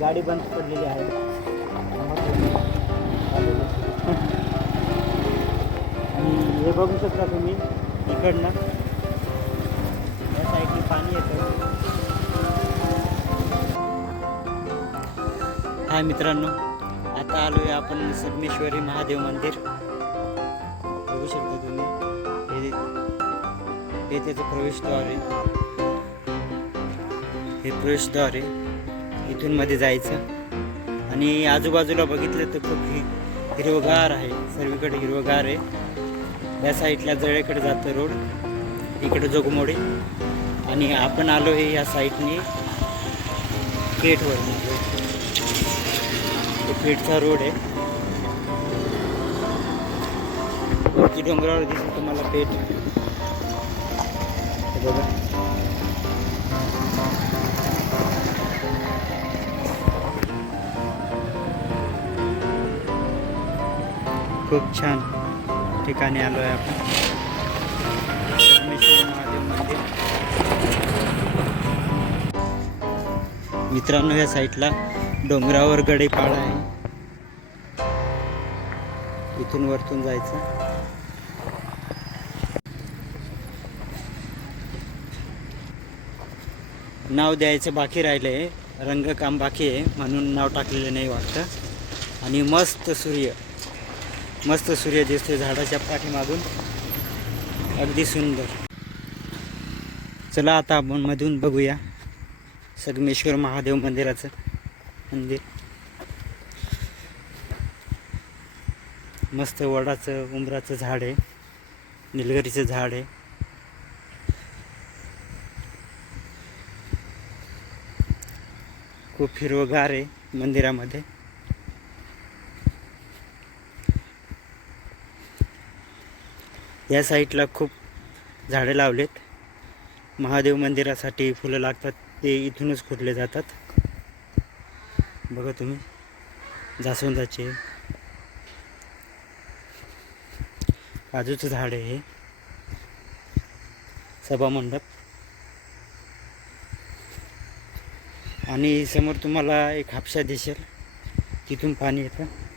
गाडी बंद पडलेली आहे. आणि हे बघू शकता तुम्ही इकडनं. या साईडनी पाणी येतं. हाय मित्रांनो आता आलो आहे आपण संगमेश्वरी महादेव मंदिर. बघू शकता तुम्ही हे हे त्याचं प्रवेशद्वार आहे. हे प्रवेशद्वार आहे. इथून मध्ये जायचं. आणि आजूबाजूला बघितलं तर खूप हि हिरवगार आहे. सर्वीकडे हिरवगार आहे. या साईडला जळेकडे जातं रोड. इकडे जोगमोडे. आणि आपण आलो आहे या साईडने पेठवर तो पेठचा रोड आहे. वरती डोंगरावर दिसेल तुम्हाला पेठ. बघा. खूप छान ठिकाणी आलो आहे आपण महादेव मंदिर. मित्रांनो या साईडला डोंगरावर गडेपाडा आहे. इथून वरतून जायचं. नाव द्यायचं बाकी राहिलं आहे रंगकाम बाकी आहे म्हणून नाव टाकलेलं नाही वाटतं. आणि मस्त सूर्य. मस्त सूर्य दिसतोय झाडाच्या पाठीमागून. अगदी सुंदर. चला आता आपण मधून बघूया संगमेश्वर महादेव मंदिराचं मंदिर. मस्त वडाचं उंबराचं झाड आहे. निलगिरीचं झाड आहे. खूप हिरवगार आहे मंदिरामध्ये. या साईडला खूप झाडे लावलेत. महादेव मंदिरासाठी फुलं लागतात. ते इथूनच खुडले जातात. बघा तुम्ही. जास्वंदाचे. काजूचं झाड आहे हे. सभामंडप आणि समोर तुम्हाला एक हापशा दिसेल. तिथून पाणी येतं.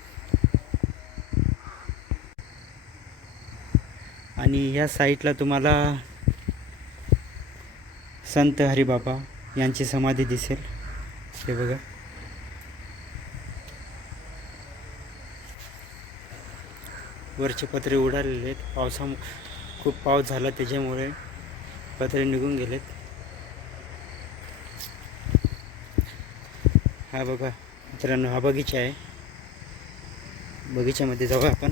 आणि या साईटला तुम्हाला संत हरिबाबा यांची समाधी दिसेल. हे बघा. वरचे पत्रे उडालेले आहेत. पावसा खूप पाऊस झाला त्याच्यामुळे पत्रे निघून गेलेत. हा बघा. मित्रांनो हा बगीचा आहे. बगीच्यामध्ये जाऊ आपण.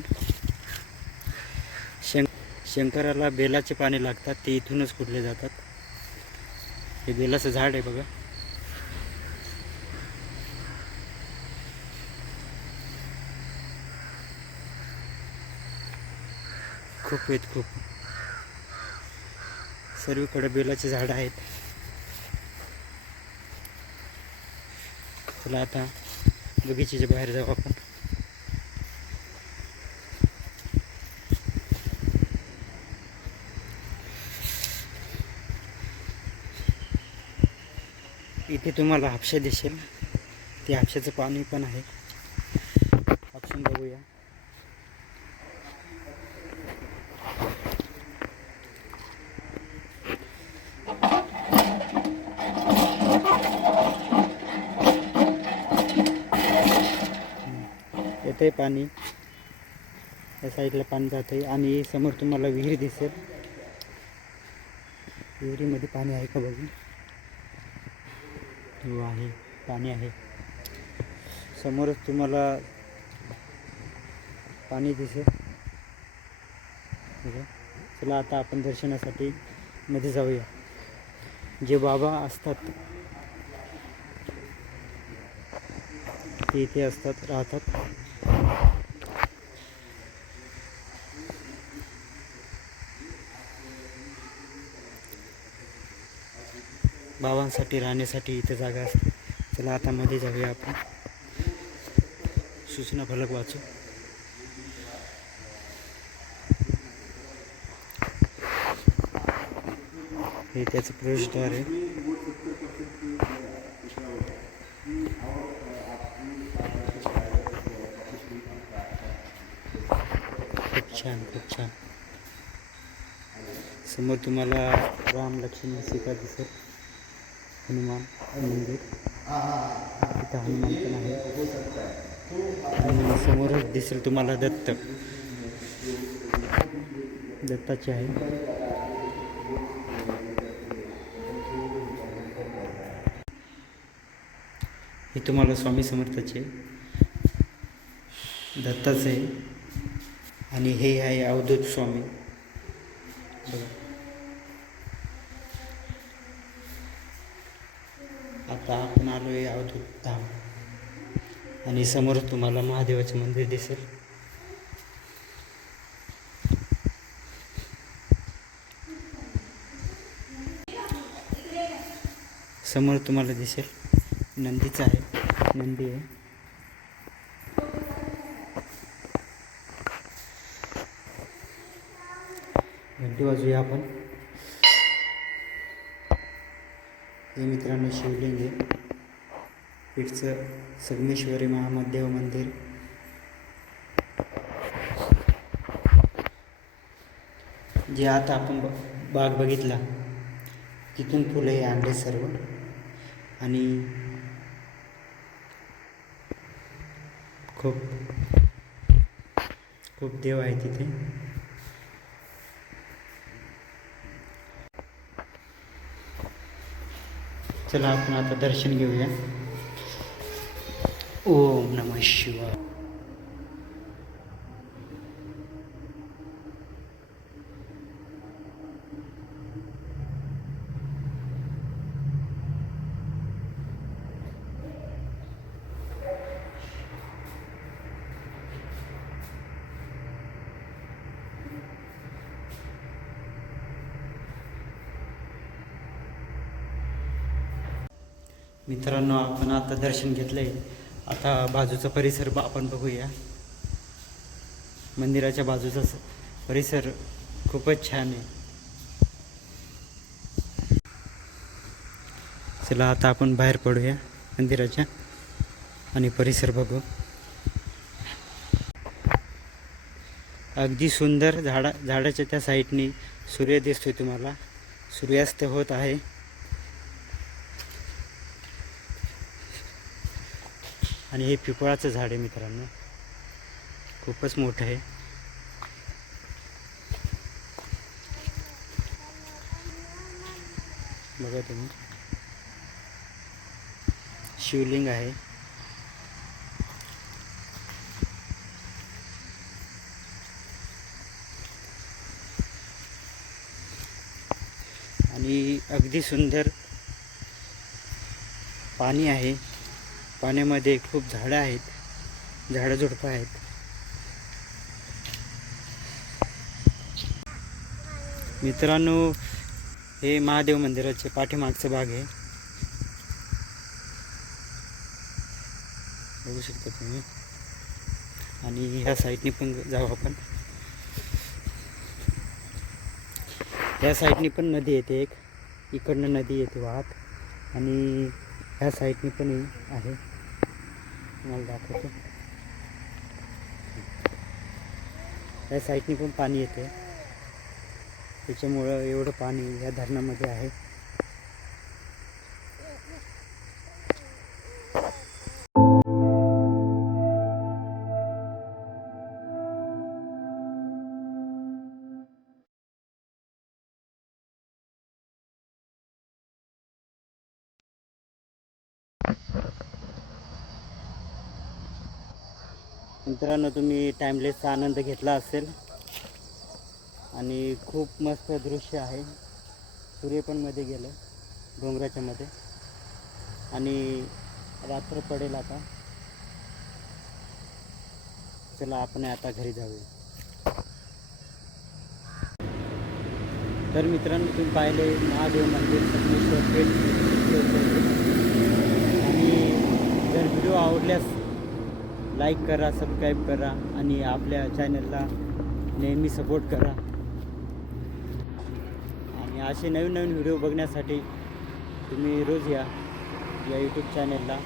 शंकराला बेलाचे पाने लागतात ते इथूनच कुठले जातात. हे बेलाचं झाड आहे बघा. खूप आहेत खूप. सर्वीकडे बेलाचे झाड आहेत. चला आता बगीचेच्या बाहेर जाऊ आपण. इथे तुम्हाला हापशा दिसेल. ते हापशाचं पाणी पण आहे. हापसून बघूया. येतं आहे पाणी. या साईडला पाणी जात आहे आणि समोर तुम्हाला विहीर दिसेल. विहिरीमध्ये पाणी आहे का बघू हो आहे पाणी आहे. समोरच तुम्हाला पाणी दिसेल. बघा. चला आता आपण दर्शनासाठी मध्ये जाऊया. जे बाबा असतात ते इथे असतात राहतात. बाबांसाठी राहण्यासाठी इथे जागा असते. चला आता मध्ये जाऊया आपण. सूचना फलक वाचू. हे त्याचं प्रवेशद्वार आहे. खूप छान खूप छान. समोर तुम्हाला राम लक्ष्मण सीता दिसेल हनुमान मंदिर. तिथं हनुमान पण आहे. आणि समोरच दिसेल तुम्हाला दत्त. दत्ताचे आहे. हे तुम्हाला स्वामी समर्थाचे. दत्ताचे आहे. आणि हे आहे अवधूत स्वामी. बघा. आता आपण आलो आहे अवधूत धाम. आणि समोर तुम्हाला महादेवाचे मंदिर दिसेल. समोर तुम्हाला दिसेल नंदीचं आहे नंदी आहे. घंटी वाजूया आपण. हे मित्रांनो शिवलिंग आहे. इथचं सग्नेश्वरी महामदेव मंदिर. जे आता आपण ब बाग बघितला तिथून फुलं हे आणले सर्व. आणि खूप खूप देव आहे तिथे. चला आपण आता दर्शन घेऊया. ओम नम शिवाय. मित्रांनो आपण आता दर्शन घेतलंय. आता बाजूचा परिसर ब- आपण बघूया. मंदिराच्या बाजूचा परिसर खूपच छान आहे. चला आता आपण बाहेर पडूया मंदिराच्या आणि परिसर बघू. अगदी सुंदर झाडा झाडाच्या त्या साईडनी सूर्य दिसतोय तुम्हाला. सूर्यास्त होत आहे. आणि हे पिपळाचं झाड आहे मित्रांनो. खूपच मोठं आहे. बघा तुम्ही. शिवलिंग आहे. आणि अगदी सुंदर पाणी आहे. पाण्यामध्ये खूप झाडं आहेत. झाडं झुडपं आहेत. मित्रांनो हे महादेव मंदिराचे पाठीमागचं भाग आहे. बघू शकता तुम्ही. आणि ह्या साईडने पण जाऊ आपण. ह्या साईडने पण नदी येते एक. इकडनं नदी येते वाहत. आणि ह्या साईडने पण आहे. तुम्हाला दाखवतो. या साईडने पण पाणी येते त्याच्यामुळं एवढं पाणी या धरणामध्ये आहे. मित्रांनो तुम्ही टाईमलेसचा आनंद घेतला असेल. आणि खूप मस्त दृश्य आहे. सूर्य पण मध्ये गेलं डोंगराच्या मध्ये. आणि रात्र पडेल आता. चला आपण आता घरी जाऊया. तर मित्रांनो तुम्ही पाहिले महादेव मंदिर संगमेश्वर पेठ. आणि जर व्हिडिओ आवडल्यास लाईक करा सबस्क्राईब करा आणि आपल्या चॅनलला नेहमी सपोर्ट करा. आणि असे नवीन नवीन व्हिडिओ बघण्यासाठी तुम्ही रोज या या यूट्यूब चॅनेलला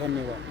धन्यवाद.